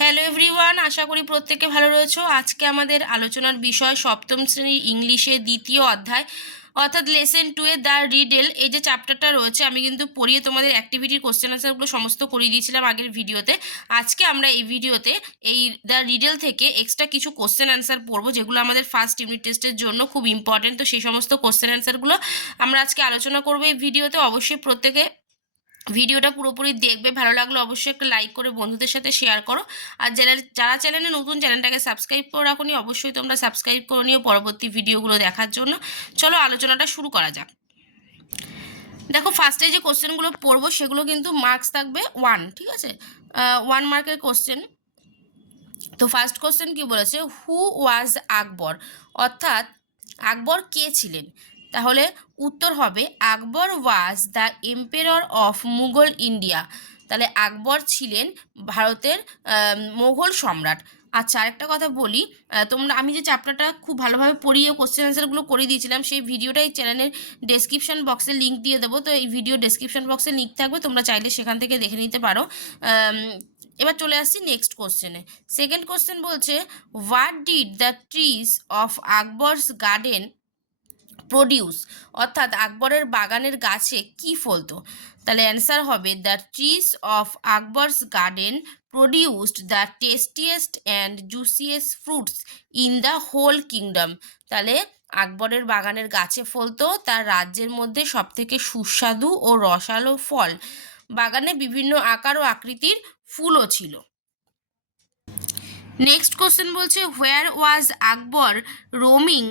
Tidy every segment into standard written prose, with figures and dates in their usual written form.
Hello everyone, আশা করি প্রত্যেকে ভালো রয়েছো। আজকে আমাদের আলোচনার বিষয় সপ্তম শ্রেণীর ইংলিশের দ্বিতীয় অধ্যায় অর্থাৎ লেসন 2 এর দ্য রিডেল। এই যে চ্যাপ্টারটা রয়েছে আমি কিন্তু পড়িয়ে তোমাদের অ্যাক্টিভিটির কোশ্চেন আনসারগুলো সমস্ত করিয়ে দিয়েছিলাম আগের ভিডিওতে। আজকে আমরা এই ভিডিওতে এই দ্য রিডেল থেকে এক্সট্রা কিছু কোশ্চেন আনসার পড়বো, যেগুলো আমাদের ফার্স্ট ইউনিট টেস্টের জন্য খুব ইম্পর্টেন্ট। তো সেই সমস্ত কোশ্চেন আনসারগুলো আমরা আজকে আলোচনা করবো এই ভিডিওতে। অবশ্যই প্রত্যেকে ভিডিওটা পুরোপুরি দেখবে। ভালো লাগলে অবশ্যই একটা লাইক করে বন্ধুদের সাথে শেয়ার করো। আর যারা চ্যানেলে নতুন, চ্যানেলটাকে সাবস্ক্রাইব করে রাখোনি, অবশ্যই তোমরা সাবস্ক্রাইব করে নিও পরবর্তী ভিডিওগুলো দেখার জন্য। চলো আলোচনাটা শুরু করা যাক। দেখো, ফার্স্টে যে কোশ্চেনগুলো পড়বো সেগুলো কিন্তু মার্কস থাকবে 1, ঠিক আছে? 1 মার্কের কোশ্চেন। তো ফার্স্ট কোশ্চেন কি বলেছে, হু ওয়াজ আকবর, অর্থাৎ আকবর কে ছিলেন? তাহলে উত্তর হবে Akbar was the emperor of Mughal India. তাহলে আকবর ছিলেন ভারতের মোগল সম্রাট। আচ্ছা, আরেকটা কথা বলি, আমি যে চ্যাপ্টারটা খুব ভালোভাবে পড়িয়ে কোশ্চেন আনসারগুলো করে দিয়েছিলাম, সেই ভিডিওটাই চ্যানেলের ডেসক্রিপশন বক্সে লিঙ্ক দিয়ে দেবো। তো এই ভিডিও ডেসক্রিপশন বক্সে লিঙ্ক থাকবে, তোমরা চাইলে সেখান থেকে দেখে নিতে পারো। এবার চলে আসছি নেক্সট কোশ্চেনে। সেকেন্ড কোশ্চেন বলছে, what did the trees of Akbar's garden produce, অর্থাৎ আকবরের বাগানের গাছে কি ফলতো? তাহলে অ্যান্সার হবে the trees of Akbar's garden produced the tastiest and juiciest fruits in the whole kingdom. তাহলে আকবরের বাগানের গাছে ফলতো তার রাজ্যের মধ্যে সবথেকে সুস্বাদু ও রসালো ফল। বাগানে বিভিন্ন আকার ও আকৃতির ফুলও ছিল। নেক্সট কোশ্চেন বলছে, হোয়ার ওয়াজ আকবর রোমিং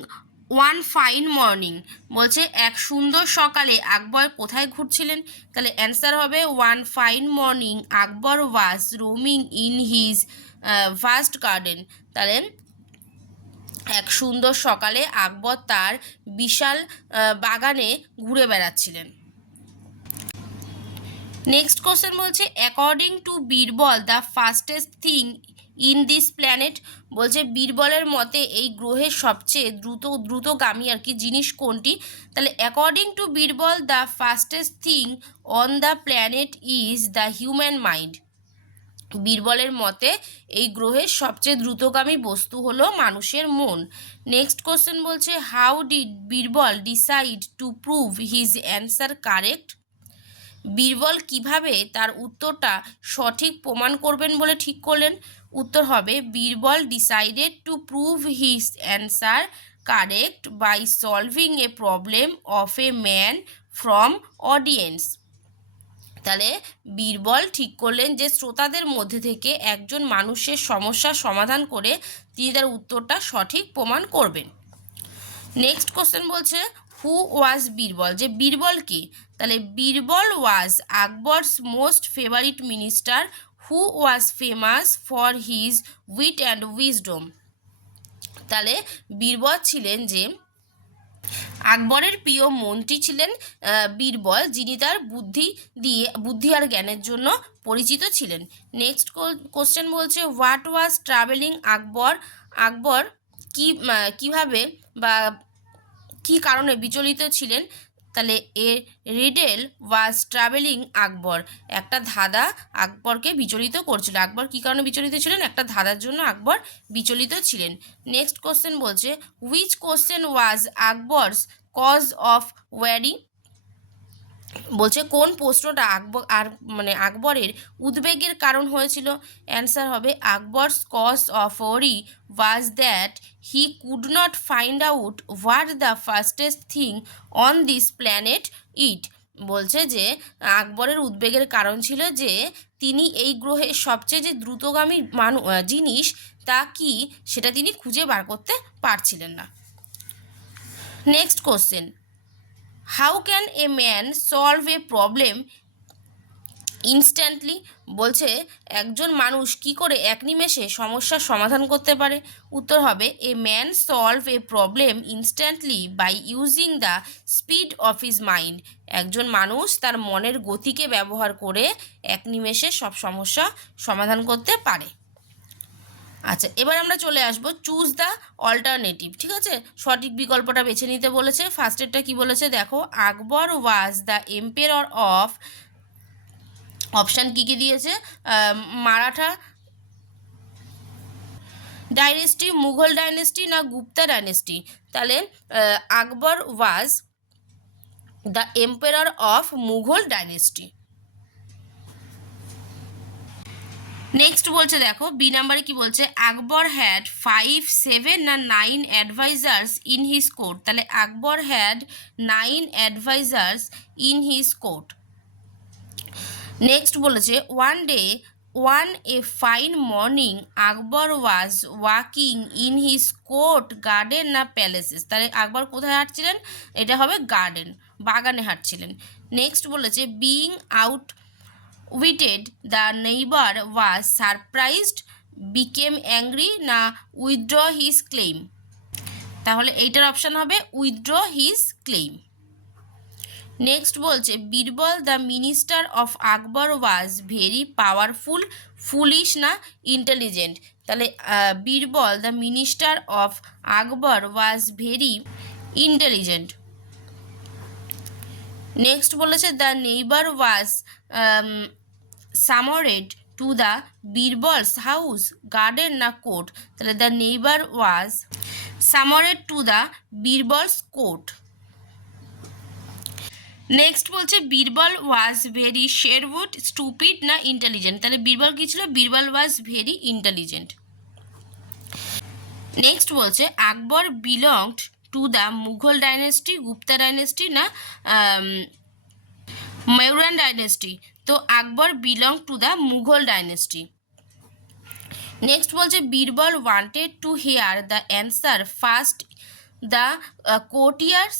ওয়ান ফাইন মর্নিং। বলছে এক সুন্দর সকালে আকবর কোথায় ঘুরছিলেন? তাহলে অ্যান্সার হবে one fine morning Akbar was roaming in his vast garden. তাহলে এক সুন্দর সকালে আকবর তার বিশাল বাগানে ঘুরে বেড়াচ্ছিলেন। নেক্সট কোশ্চেন বলছে, according to Birbal the fastest thing in this planet. বলছে বীরবলের মতে এই গ্রহের সবচেয়ে দ্রুতগামী আর কি জিনিস কোনটি? তাহলে according to Birbal the fastest thing on the planet is the human mind. বীরবলের মতে এই গ্রহের সবচেয়ে দ্রুতগামী বস্তু হলো মানুষের মন। নেক্সট কোশ্চেন বলছে, how did Birbal decide to prove his answer correct. Birbal কিভাবে তার উত্তরটা সঠিক প্রমাণ করবেন বলে ঠিক করলেন? উত্তর হবে Birbal decided to prove his answer correct by solving a problem of a man from audience. তাহলে বীরবল ঠিক করলেন যে শ্রোতাদের মধ্যে থেকে একজন মানুষের সমস্যার সমাধান করে তিনি তার উত্তরটা সঠিক প্রমাণ করবেন। নেক্সট কোশ্চেন বলছে, হু ওয়াজ বীরবল, যে বীরবল কি? তাহলে Birbal was Akbar's most favourite minister who was famous for his wit and wisdom. তাহলে বীরবল ছিলেন যে আকবরের প্রিয় মন্ত্রী ছিলেন বীরবল, যিনি তার বুদ্ধি আর জ্ঞানের জন্য পরিচিত ছিলেন। নেক্সট কোশ্চেন বলছে, হোয়াট ওয়াজ ট্রাভেলিং আকবর। আকবর কিভাবে বা কী কারণে বিচলিত ছিলেন? তাহলে এ রিডেল ওয়াজ ট্রাভেলিং আকবর, একটা ধাঁধা আকবরকে বিচলিত করছিল। আকবর কী কারণে বিচলিত ছিলেন? একটা ধাঁধার জন্য আকবর বিচলিত ছিলেন। নেক্সট কোশ্চেন বলছে, which question was Akbar's cause of worry. বলছে কোন প্রশ্নটা আকবরের উদ্বেগের কারণ হয়েছিল? অ্যান্সার হবে Akbar's cause of worry was that he could not find out what the fastest thing on this planet it. বলছে যে আকবরের উদ্বেগের কারণ ছিল যে তিনি এই গ্রহের সবচেয়ে যে দ্রুতগামী জিনিস তা কি সেটা তিনি খুঁজে বার করতে পারছিলেন না। Next question, how can A man solve a problem instantly. বলছে একজন মানুষ কি করে এক নিমেষে সমস্যার সমাধান করতে পারে? উত্তর হবে a man solve a problem instantly by using the speed of his mind. একজন মানুষ তার মনের গতিকে ব্যবহার করে এক নিমেষে সব সমস্যা সমাধান করতে পারে। আচ্ছা, এবার আমরা চলে আসবো চুজ দ্য অল্টারনেটিভ। ঠিক আছে, সঠিক বিকল্পটা বেছে নিতে বলেছে। ফার্স্টেরটা কি বলেছে দেখো, Akbar was the emperor of, option কী কী দিয়েছে, মারাঠা ডাইনেস্টি মুঘল ডাইনেস্টি না গুপ্তা ডাইনেস্টি? তাহলে Akbar was the empire of Mughal dynasty. Next বলছে দেখো বি নাম্বারে কি বলছে, আকবর হ্যাড 5, 7 না 9 অ্যাডভাইজার্স ইন হিজ কোর্ট? তাহলে Akbar had 9 advisers in his court. Next বলেছে one a fine morning Akbar was walking in his court garden না প্যালেসেস? তাহলে আকবর কোথায় হাঁটছিলেন? এটা হবে গার্ডেন, বাগানে হাঁটছিলেন। নেক্সট বলেছে being outwitted the neighbour was surprised became angry না উইথড্র হিজ ক্লেইম? তাহলে এইটার অপশান হবে উইথড্র হিজ ক্লেইম। নেক্সট বলছে Birbal the minister of Akbar was very powerful foolish না ইন্টেলিজেন্ট? তাহলে Birbal the minister of Akbar was very intelligent. Next বলেছে the neighbour was summoned to the Birbal's house garden না court? তাহলে the neighbour was summoned to the Birbal's court. Next বলছে Birbal was very shrewd stupid না intelligent? তাহলে বীরবল কী ছিল? Birbal was very intelligent. Next বলছে Akbar belonged to the Mughal dynasty Gupta dynasty না Mauryan dynasty? তো Akbar belong to the Mughal dynasty. Next বলছে Birbal wanted to hear the answer first the courtiers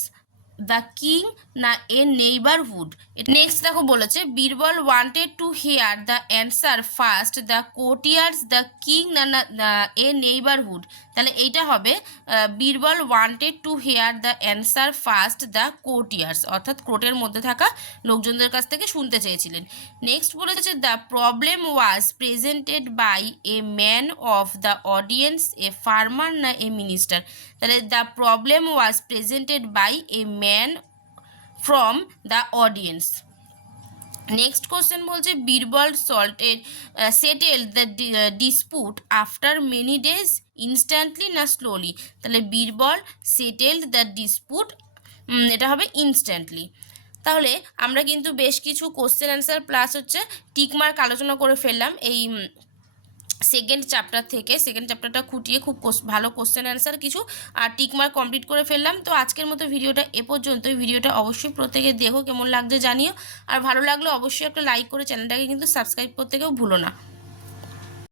the king না এ নেইবারহুড? নেক্সট দেখো বলেছে Birbal wanted to hear the answer first the courtiers the king না a neighbourhood? তাহলে এইটা হবে Birbal wanted to hear the answer first the courtiers, অর্থাৎ কোর্টের মধ্যে থাকা লোকজনদের কাছ থেকে শুনতে চেয়েছিলেন। নেক্সট বলেছে the problem was presented by a man of the audience a farmer না এ মিনিস্টার? তাহলে the problem was presented by a man from the audience. Next question বলছে Birbal settle the dispute after many days instantly না slowly? তাহলে Birbal settled the dispute, এটা হবে instantly. তাহলে আমরা কিন্তু বেশ কিছু কোশ্চেন অ্যান্সার প্লাস হচ্ছে টিকমার্ক আলোচনা করে ফেললাম এই সেকেন্ড চ্যাপ্টার থেকে। সেকেন্ড চ্যাপ্টারটা খুঁটিয়ে খুব ভালো কোশ্চেন অ্যান্সার কিছু আর টিকমার্ক কমপ্লিট করে ফেললাম। তো আজকের মতো ভিডিওটা এ পর্যন্তই। ভিডিওটা অবশ্যই প্রত্যেকে দেখো, কেমন লাগছে জানিও, আর ভালো লাগলে অবশ্যই একটা লাইক করে চ্যানেলটাকে কিন্তু সাবস্ক্রাইব করতে কেউ ভুলো না।